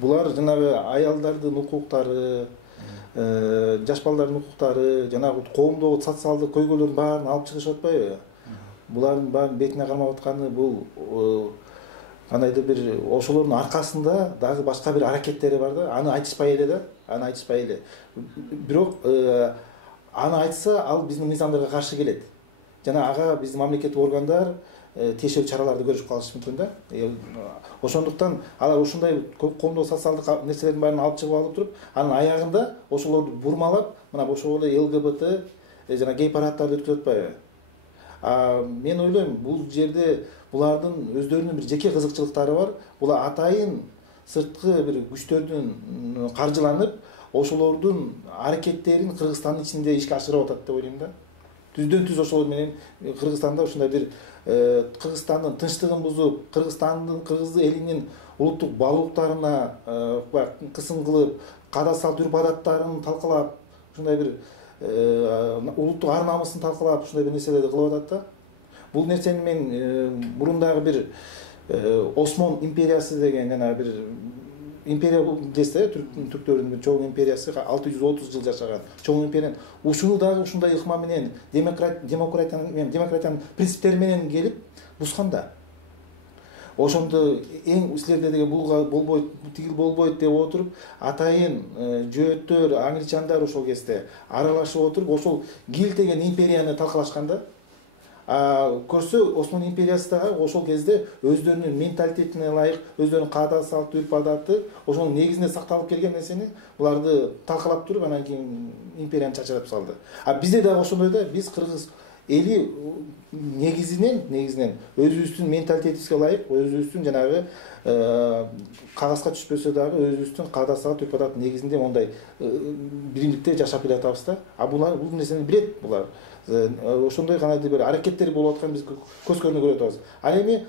булар жанагы аялдардын укуктары, жаш балдардын укуктары, жанагы коомдогу социалдык көйгөйлөрдүн баарын алып чыгышып атпайбы? Булардын баарын бетине кармап атканы бул кандайдыр бир ошолордун аркасында дагы башка бир аракеттери бар да. Аны айтышпай эле да, аны айтышпай эле. Бирок аны айтса, ал биздин мыйзамдарга каршы келет. Жана ага биздин мамлекеттик органдар тиешелүү чараларды көрүшүп калышы мүмкүн да. Ошондуктан алар ушундай коомдук социалдык нерселердин баарын алып чыгып алып туруп, анын аягында ошолорду бурмалап, мына ошол эле ЛГБТ жана гей парадтарды өткөзүп атпайбы? Мен ойлойм, бул жерде булардын өздөрүнүн бир жеке кызыкчылыктары бар. Булар атайын сырткы бир күчтөрдүн каржыланып, ошолордун аракеттерин Кыргызстандын ичинде ишке ашырып атат деп ойлойм да. Түздөн түз ошол менен Кыргызстанда ушундай бир Кыргызстандын тынчтыгын бузуп, кыргыз элинин улуттук баалуулуктарына кысым кылып, каада салт үрп адаттарын талкалап, ушундай бир улуттук ар намысын талкалап, ушундай бир нерселерди кылып атат да. Бул нерсени мен мурундагы бир Осмон империясы деген жана бир империя десе, түрктөрдүн бир чоң империясы 630 жыл жашаган чоң империя. Ушуну дагы ушундай ыкма менен демократиянын принциптери менен келип бузганда. Ошондо эң силерде деген болбойт, тигил болбойт деп отуруп, атайын жөөттөр, англичандар ошол кезде аралашып отуруп, ошол ГИЛ деген империяны талкалашканда, көрсө Осман империясы дагы ошол кезде өздөрүнүн менталитетине ылайык, өздөрүнүн каада салт үрп адаты, ошонун негизинде сакталып келген нерсени буларды талкалап туруп, анан кийин империяны чачырап салды. Бизде дагы ошондой да, биз кыргыз эли негизинен өзүбүздүн менталитетибизге ылайык, өзүбүздүн жанагы кагазга түшпөсө дагы өзүбүздүн каада салт үрп адат негизинде мондай биримдикте жашап келатабыз да. Булар бул нерсени билет булар. Ошондой кандайдыр бир аракеттер болуп аткан биз көз көрүнө көрүп атабыз. Ал эми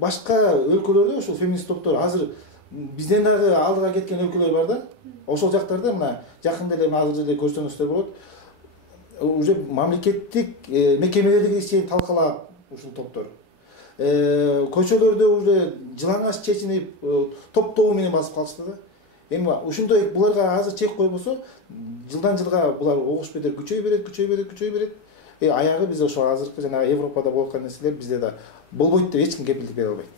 башка өлкөлөрдө ошол феминист топтор азыр бизден дагы алдыга кеткен өлкөлөр бар да. Ошол жактарда мына жакында эле азыр эле көрсөңүздөр болот. Уже мамлекеттик мекемелерди чейин талкалап ушул топтор. Көчөлөрдө уже жылаңач чечинип, топтоо менен басып калышты да. Эми ушундай буларга азыр чек койбосо, жылдан жылга булар огуш бедер күчөй берет. Аягы биз ошо азыркы жана Европада болуп аткан нерселер бизде да болбойт деп эч ким кепилдик бере албайт.